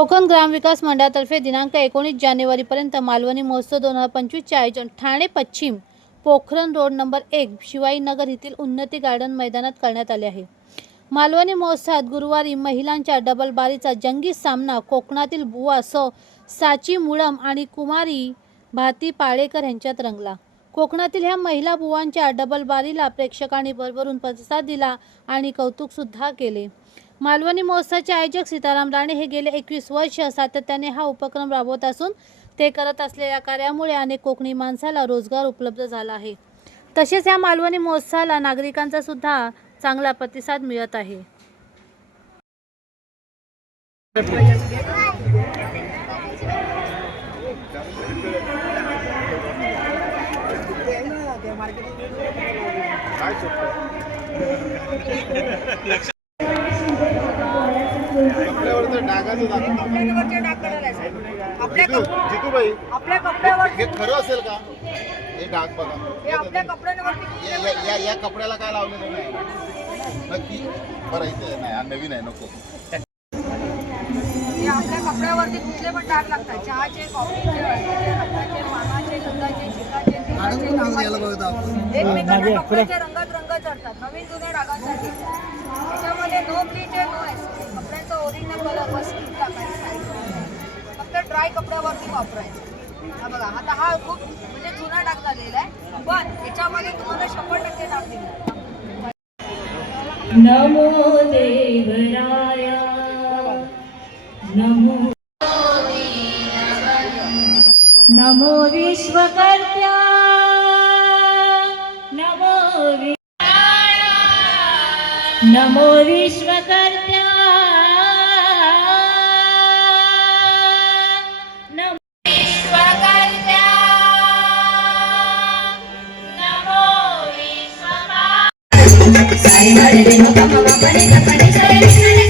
कोकण ग्रामविकास मंडळातर्फे दिनांक एकोणीस जानेवारीपर्यंत मालवणी महोत्सव दोन हजार पंचवीसचे आयोजन ठाणे पश्चिम पोखरण रोड नंबर एक शिवाईनगर येथील उन्नती गार्डन मैदानात करण्यात आले आहे. मालवणी महोत्सवात गुरुवारी महिलांच्या डबल बारीचा जंगी सामना कोकणातील बुवा स साची मुळम आणि कुमारी भाती पाळेकर यांच्यात रंगला. कोकणातील ह्या महिला बुवांच्या डबल बारीला प्रेक्षकांनी भरभरून प्रतिसाद दिला आणि कौतुकसुद्धा केले. मालवणी महोत्सवाचे आयोजक सीताराम राणे हे गेले एकवीस वर्ष. सातत्याने हा उपक्रम राबवत असून ते करत असलेल्या कार्यामुळे अनेक कोकणी माणसाला रोजगार उपलब्ध झाला आहे. तसेच या मालवणी महोत्सवाला नागरिकांचा सुद्धा चांगला प्रतिसाद मिळत आहे. आपल्या जितू कप- जितूबाई आपल्या कपड्यावर हे खरं असेल का? हे डाग बघा. हे आपल्या कपड्यांवरती या- या- या या कपड्याला काय लावलेलं नाही नक्की बरं इथे नाही नवीन आहे नको. आपल्या कपड्यावरती कुठले पण डाग लागतात. चहाचे कॉफीचे चिकाचे. एकमेकांना कपड्याच्या रंगात रंग चढतात. नवीन जुन्या डागांसाठी. त्याच्यामध्ये नो ब्लीच आहे नो एस कपड्यांचा ओरिजिनल कलर बस टाकायचं. फक्त ड्राय कपड्यावरती वापरायचं. हा बघा आता हा खूप म्हणजे जुना डाग झालेला आहे पण याच्यामध्ये तुम्हाला शंभर टक्के डाग दिले. नमो देवराया. नमो नमो विश्वकर्त्या. नमो नमो विश्व పడిన పడిన పడి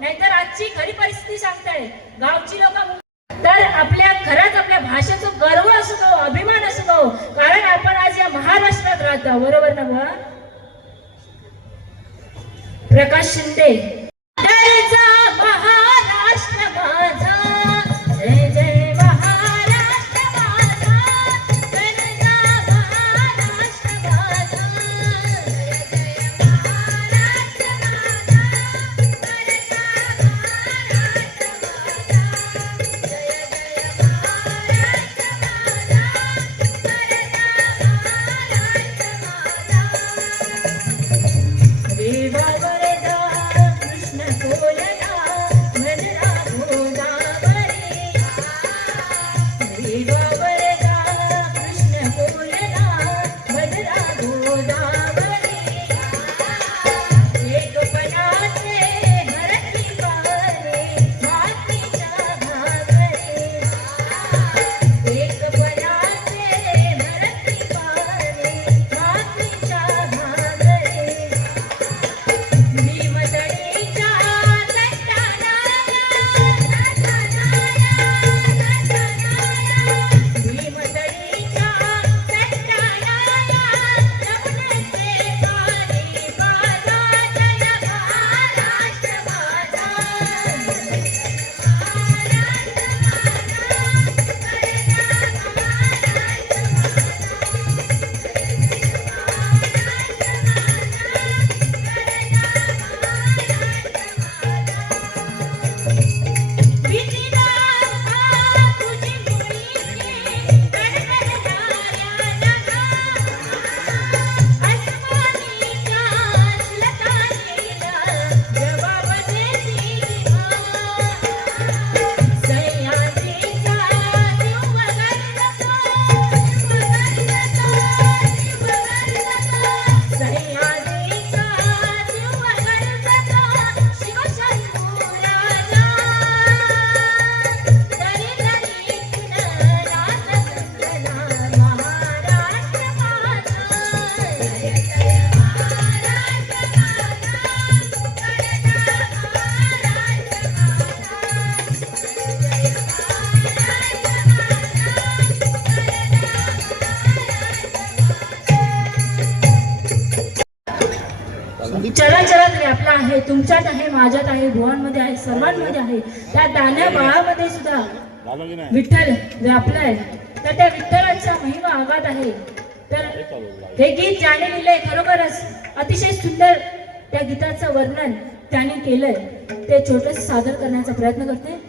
नाहीतर आजची खरी परिस्थिती सांगताय गावची लोक तर आपल्या खरंच आपल्या भाषेचं गर्व असू दो अभिमान असू दो कारण आपण आज या महाराष्ट्रात राहतो. बरोबर ना बा प्रकाश शिंदे. आहे तुमच्यात आहे माझ्यात आहे भुवांमध्ये आहे सर्वांमध्ये आहे. त्या दाण्या बाळामध्ये सुद्धा विठ्ठल व्यापलाय. तर त्या विठ्ठलाचा महिमा आघात आहे. तर हे गीत ज्याने लिहिलंय खरोखरच अतिशय सुंदर त्या गीताचं वर्णन त्याने केलंय. ते छोटस सादर करण्याचा प्रयत्न करते.